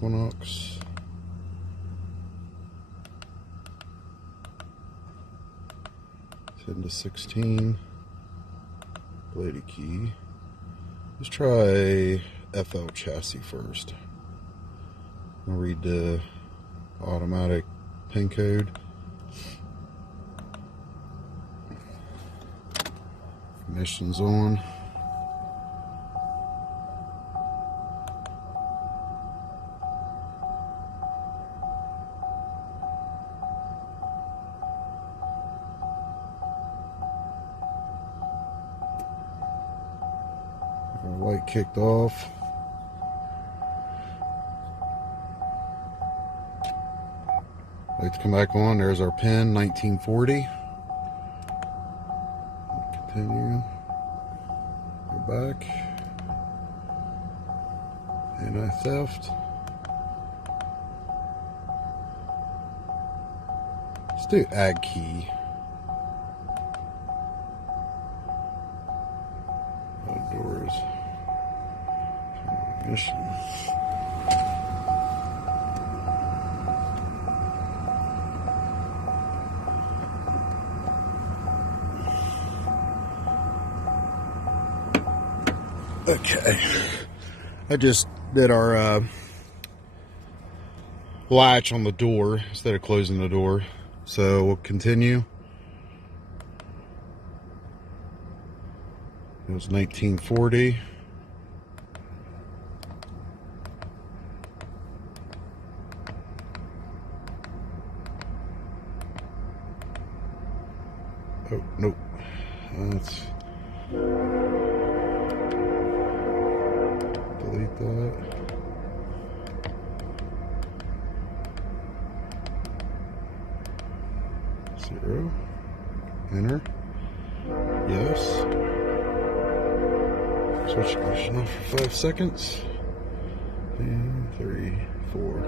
Equinox. Into 16. Bladed key. Let's try FL chassis first. I'll read the automatic pin code. Ignition's on. Our light kicked off. Lights come back on. There's our pin, 1940. Continue. Go back. Anti-theft. Let's do ag key. Outdoors. Ignition. Okay, I just did our latch on the door instead of closing the door, so we'll continue. It was 1940. Oh, nope. That's... delete that. Zero. Enter. Yes. Switch ignition off for 5 seconds. And 3, 4,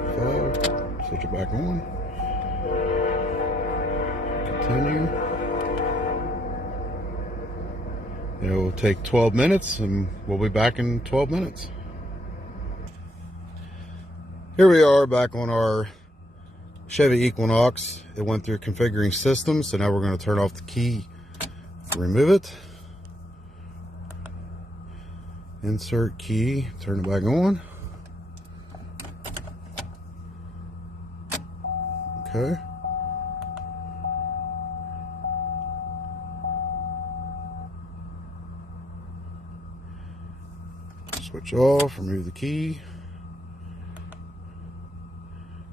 5. Switch it back on. Continue. It will take 12 minutes and we'll be back in 12 minutes. Here we are back on our Chevy Equinox. It went through configuring systems, so now we're going to turn off the key, remove it, insert key, turn it back on. Okay. Switch off, remove the key.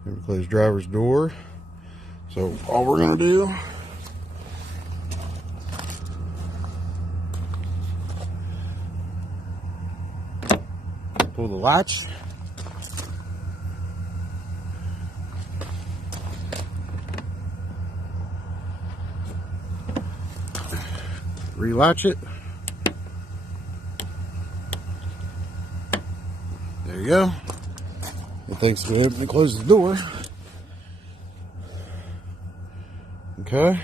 And close driver's door. So all we're gonna do, pull the latch. Relatch it. There you go. And thanks for opening and close the door. Okay.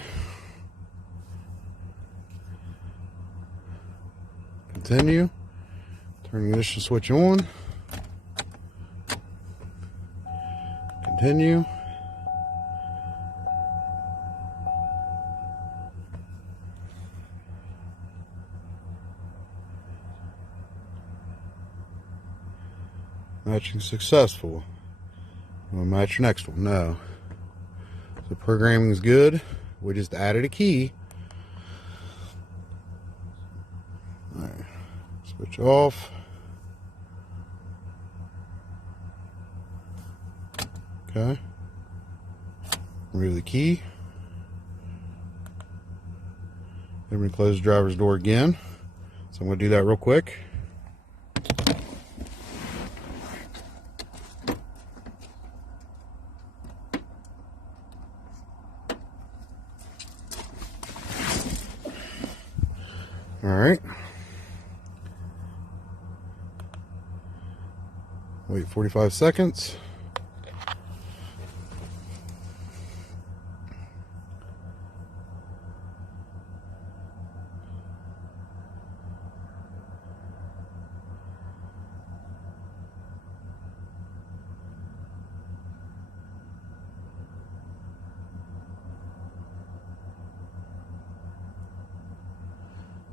Continue. Turn the ignition switch on. Continue. Matching successful. We'll match your next one. No. So programming is good. We just added a key. All right. Switch off. Okay. Remove the key. Then we close the driver's door again. So I'm going to do that real quick. All right. Wait 45 seconds.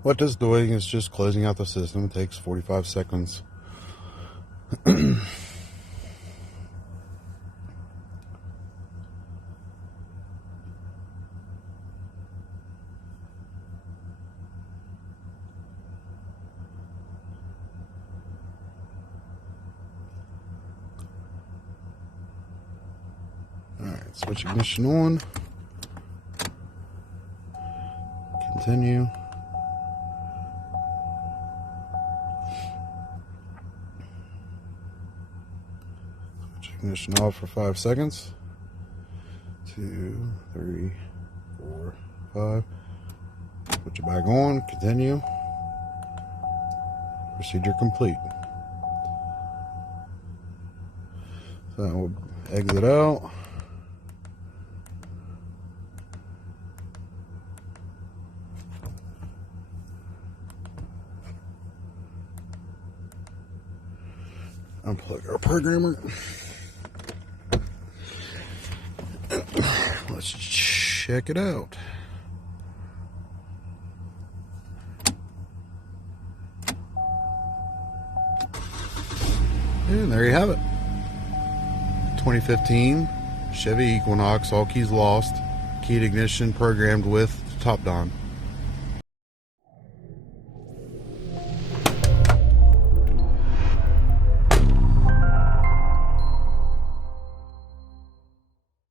What this is doing is just closing out the system. It takes 45 seconds. Alright, switch ignition on. Continue. Switch ignition off for 5 seconds. 2, 3, 4, 5. Switch it back on. Continue. Procedure complete. So we'll exit out. Unplug our programmer. Let's check it out. And there you have it. 2015 Chevy Equinox, all keys lost, keyed ignition, programmed with TOPDON.